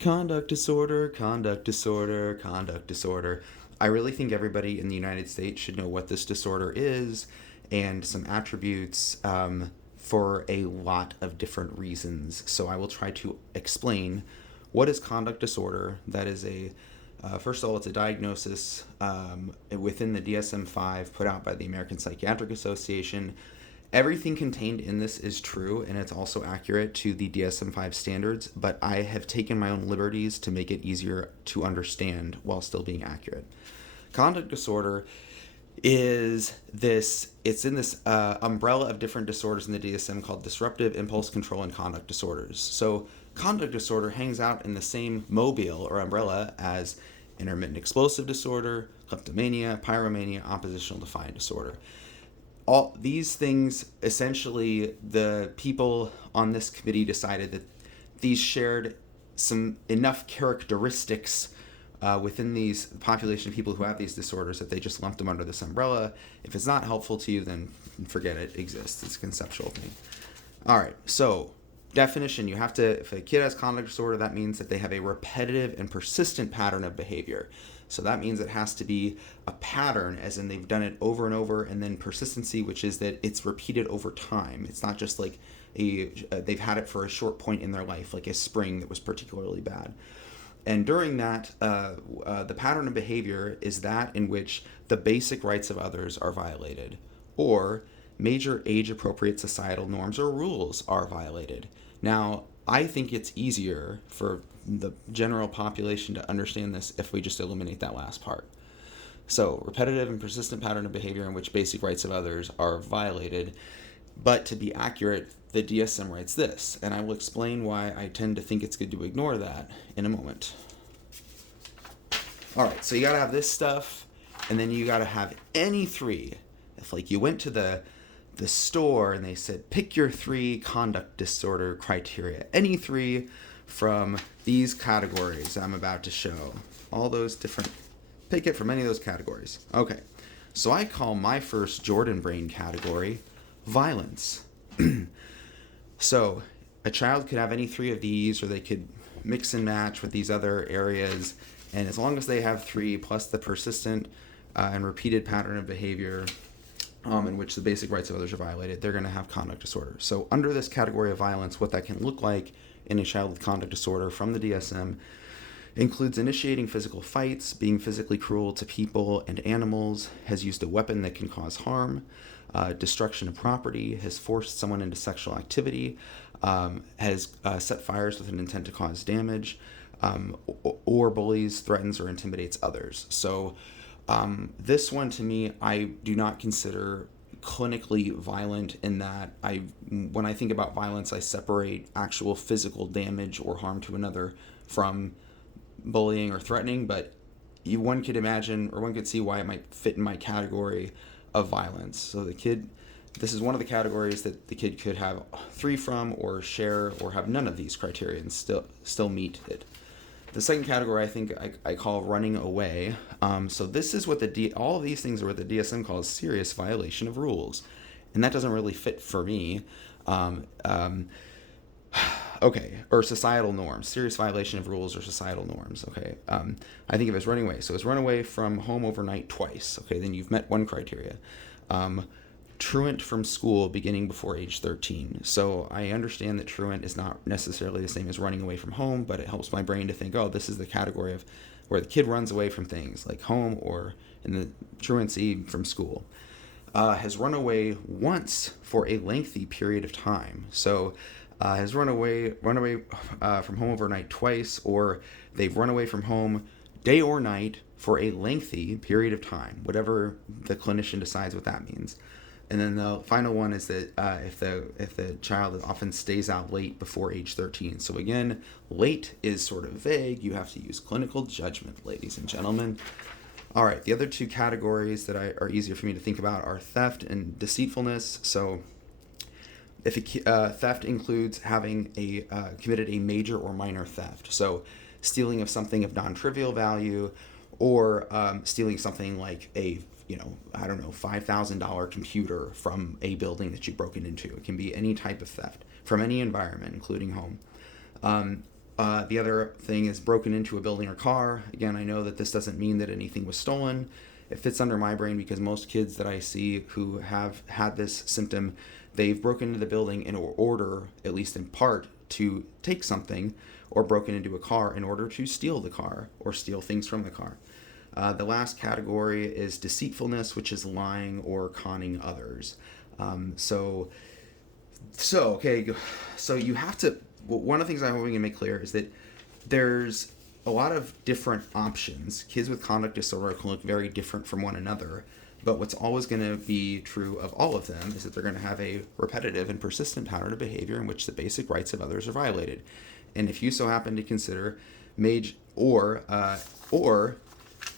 Conduct disorder, conduct disorder, conduct disorder. I really think everybody in the United States should know what this disorder is and some attributes for a lot of different reasons. So I will try to explain what is conduct disorder. That is first of all, it's a diagnosis within the DSM-5 put out by the American Psychiatric Association. Everything contained in this is true, and it's also accurate to the DSM-5 standards, but I have taken my own liberties to make it easier to understand while still being accurate. Conduct disorder it's in this umbrella of different disorders in the DSM called disruptive impulse control and conduct disorders. So conduct disorder hangs out in the same mobile or umbrella as intermittent explosive disorder, kleptomania, pyromania, oppositional defiant disorder. All these things, essentially, the people on this committee decided that these shared some enough characteristics within these population of people who have these disorders that they just lumped them under this umbrella. If it's not helpful to you, then forget it exists. It's a conceptual thing. All right, so definition, you have to, if a kid has conduct disorder, that means that they have a repetitive and persistent pattern of behavior. So that means it has to be a pattern, as in they've done it over and over, and then persistency, which is that it's repeated over time. It's not just like they've had it for a short point in their life, like a spring that was particularly bad. And during that, the pattern of behavior is that in which the basic rights of others are violated, or major age-appropriate societal norms or rules are violated. Now, I think it's easier for the general population to understand this if we just eliminate that last part. So, repetitive and persistent pattern of behavior in which basic rights of others are violated. But to be accurate, the DSM writes this, and I will explain why I tend to think it's good to ignore that in a moment. All right, so you got to have this stuff, and then you got to have any three. If like you went to the store and they said, pick your 3 conduct disorder criteria, any 3 from these categories I'm about to show. All those different, pick it from any of those categories. Okay, so I call my first Jordan brain category violence. So a child could have any 3 of these, or they could mix and match with these other areas, and as long as they have 3 plus the persistent and repeated pattern of behavior in which the basic rights of others are violated, they're going to have conduct disorder. So under this category of violence, what that can look like in a child with conduct disorder from the DSM includes initiating physical fights, being physically cruel to people and animals, has used a weapon that can cause harm, destruction of property, has forced someone into sexual activity, has set fires with an intent to cause damage, or bullies, threatens, or intimidates others. So this one, to me, I do not consider clinically violent in that when I think about violence, I separate actual physical damage or harm to another from bullying or threatening, but one could imagine, or one could see why it might fit in my category of violence. So this is one of the categories that the kid could have 3 from, or share, or have none of these criteria and still meet it. The second category I think I call running away. So this is what all of these things are what the DSM calls serious violation of rules, and that doesn't really fit for me. Okay, or societal norms, serious violation of rules or societal norms. Okay, I think of it as running away. So it's run away from home overnight twice. Okay, then you've met one criteria. Truant from school beginning before age 13. So I understand that truant is not necessarily the same as running away from home, but it helps my brain to think, oh, this is the category of where the kid runs away from things like home, or in the truancy from school. Has run away once for a lengthy period of time. So has run away from home overnight twice, or they've run away from home day or night for a lengthy period of time, whatever the clinician decides what that means. And then the final one is that if the child often stays out late before age 13. So again, late is sort of vague. You have to use clinical judgment, ladies and gentlemen. All right, the other 2 categories that are easier for me to think about are theft and deceitfulness. So if theft includes having committed a major or minor theft, so stealing of something of non-trivial value, or stealing something like a $5,000 computer from a building that you've broken into. It can be any type of theft from any environment, including home. The other thing is broken into a building or car. Again, I know that this doesn't mean that anything was stolen. It fits under my brain because most kids that I see who have had this symptom, they've broken into the building in order, at least in part, to take something, or broken into a car in order to steal the car or steal things from the car. The last category is deceitfulness, which is lying or conning others. So you have to. One of the things I'm hoping to make clear is that there's a lot of different options. Kids with conduct disorder can look very different from one another, but what's always going to be true of all of them is that they're going to have a repetitive and persistent pattern of behavior in which the basic rights of others are violated. And if you so happen to consider or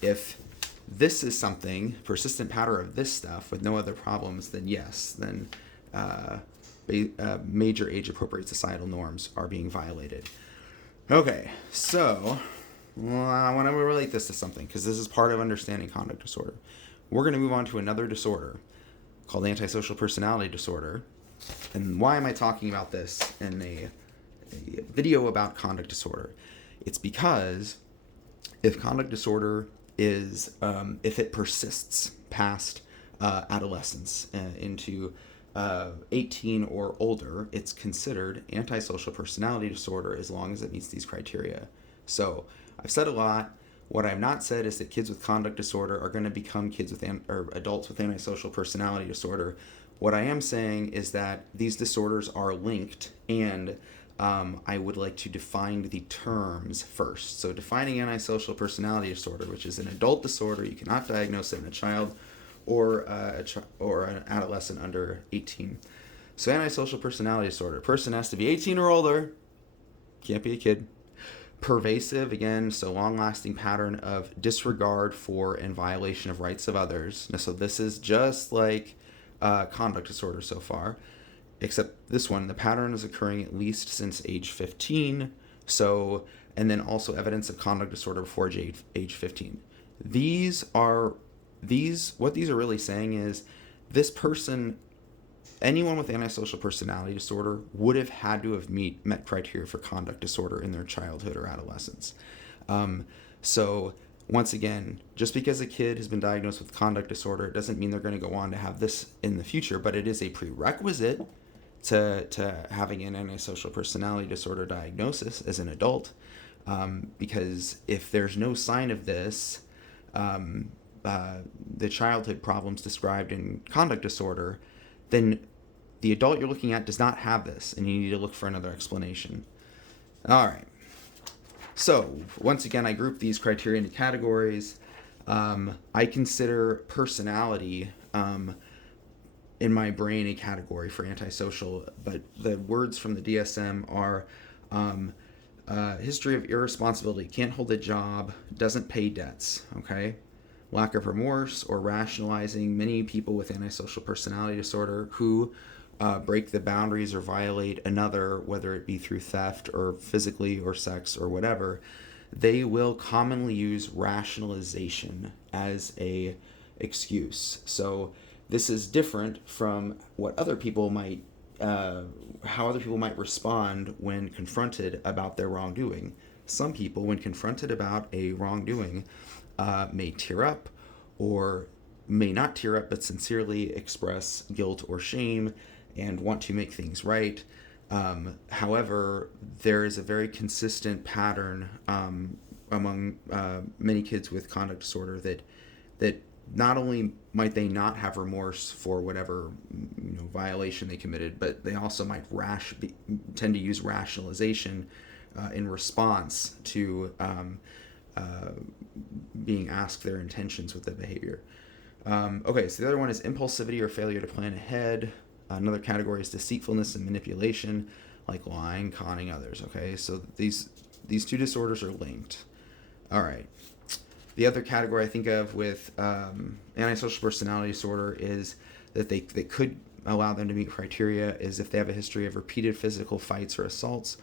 if this is something, persistent pattern of this stuff with no other problems, then yes, then major age-appropriate societal norms are being violated. Okay, so I want to relate this to something because this is part of understanding conduct disorder. We're going to move on to another disorder called antisocial personality disorder. And why am I talking about this in a video about conduct disorder? It's because if conduct disorder is, if it persists past adolescence into 18 or older, it's considered antisocial personality disorder as long as it meets these criteria. So I've said a lot. What I've not said is that kids with conduct disorder are going to become kids with or adults with antisocial personality disorder. What I am saying is that these disorders are linked, and I would like to define the terms first. So defining antisocial personality disorder, which is an adult disorder, you cannot diagnose it in a child or an adolescent under 18. So antisocial personality disorder, person has to be 18 or older, can't be a kid. Pervasive, again, so long-lasting pattern of disregard for and violation of rights of others. Now, so this is just like conduct disorder so far, except this one, the pattern is occurring at least since age 15. So, and then also evidence of conduct disorder before age 15. What these are really saying is this person, anyone with antisocial personality disorder would have had to have met criteria for conduct disorder in their childhood or adolescence. So once again, just because a kid has been diagnosed with conduct disorder, it doesn't mean they're going to go on to have this in the future, but it is a prerequisite to having an antisocial personality disorder diagnosis as an adult, because if there's no sign of this, the childhood problems described in conduct disorder, then the adult you're looking at does not have this, and you need to look for another explanation. All right. So, once again, I group these criteria into categories. I consider personality in my brain a category for antisocial, but the words from the DSM are history of irresponsibility, can't hold a job, doesn't pay debts, okay? Lack of remorse or rationalizing. Many people with antisocial personality disorder who break the boundaries or violate another, whether it be through theft or physically or sex or whatever, they will commonly use rationalization as a excuse. So this is different from what other people might, how other people might respond when confronted about their wrongdoing. Some people, when confronted about a wrongdoing, may tear up or may not tear up but sincerely express guilt or shame and want to make things right. However, there is a very consistent pattern among many kids with conduct disorder that not only might they not have remorse for whatever violation they committed, but they also might tend to use rationalization in response to being asked their intentions with the behavior. Okay, so the other one is impulsivity or failure to plan ahead. Another category is deceitfulness and manipulation, like lying, conning others. Okay, so these two disorders are linked. All right. The other category I think of with antisocial personality disorder is that they could allow them to meet criteria is if they have a history of repeated physical fights or assaults,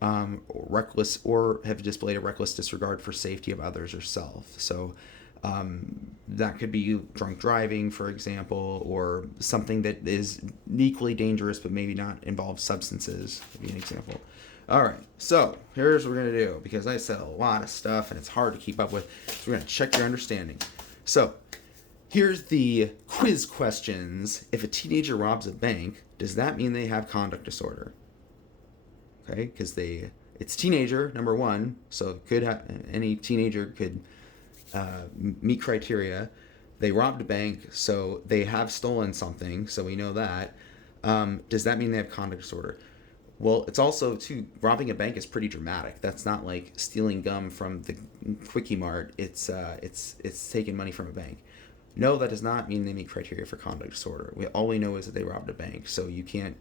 or have displayed a reckless disregard for safety of others or self. So that could be drunk driving, for example, or something that is equally dangerous but maybe not involve substances, would be an example. All right, so here's what we're going to do, because I said a lot of stuff and it's hard to keep up with. So we're going to check your understanding. So here's the quiz questions. If a teenager robs a bank, does that mean they have conduct disorder? Okay, because it's teenager, number one, so any teenager could meet criteria. They robbed a bank, so they have stolen something, so we know that. Does that mean they have conduct disorder? Well, it's also, too, robbing a bank is pretty dramatic. That's not like stealing gum from the Quickie Mart. It's taking money from a bank. No, that does not mean they meet criteria for conduct disorder. All we know is that they robbed a bank. So you can't,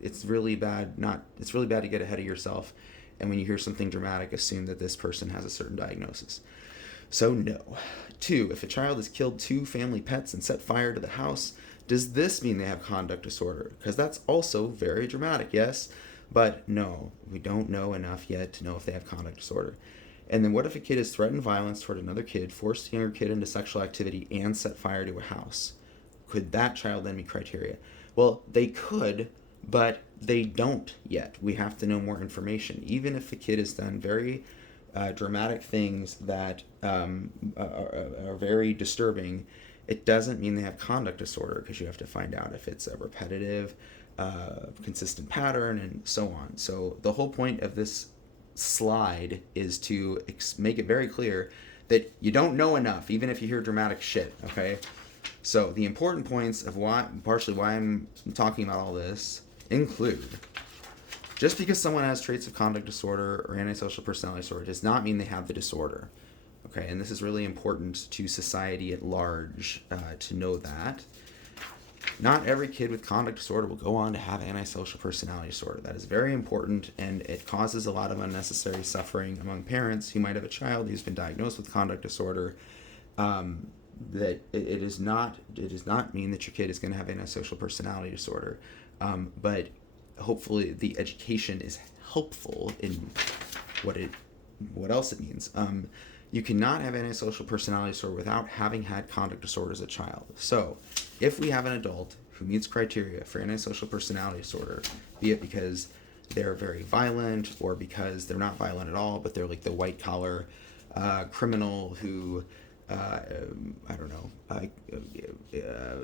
it's really bad to get ahead of yourself. And when you hear something dramatic, assume that this person has a certain diagnosis. So no. 2, if a child has killed 2 family pets and set fire to the house, does this mean they have conduct disorder? Because that's also very dramatic, yes? But no, we don't know enough yet to know if they have conduct disorder. And then what if a kid has threatened violence toward another kid, forced a younger kid into sexual activity, and set fire to a house? Could that child then meet criteria? Well, they could, but they don't yet. We have to know more information. Even if the kid has done very dramatic things that are very disturbing, it doesn't mean they have conduct disorder, because you have to find out if it's a repetitive, consistent pattern, and so on. So the whole point of this slide is to make it very clear that you don't know enough, even if you hear dramatic shit, okay? So the important points of partially why I'm talking about all this include: just because someone has traits of conduct disorder or antisocial personality disorder does not mean they have the disorder. Okay, and this is really important to society at large to know that. Not every kid with conduct disorder will go on to have antisocial personality disorder. That is very important, and it causes a lot of unnecessary suffering among parents who might have a child who's been diagnosed with conduct disorder. That it does not mean that your kid is going to have antisocial personality disorder, but hopefully the education is helpful in what else it means. You cannot have antisocial personality disorder without having had conduct disorder as a child. So, if we have an adult who meets criteria for antisocial personality disorder, be it because they're very violent or because they're not violent at all, but they're like the white-collar criminal who,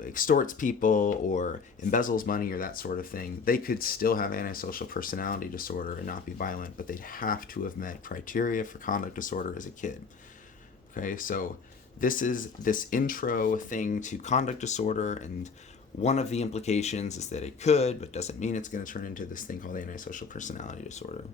extorts people or embezzles money or that sort of thing, they could still have antisocial personality disorder and not be violent, but they'd have to have met criteria for conduct disorder as a kid. Okay, so this is this intro thing to conduct disorder, and one of the implications is that it could, but doesn't mean it's going to turn into this thing called antisocial personality disorder.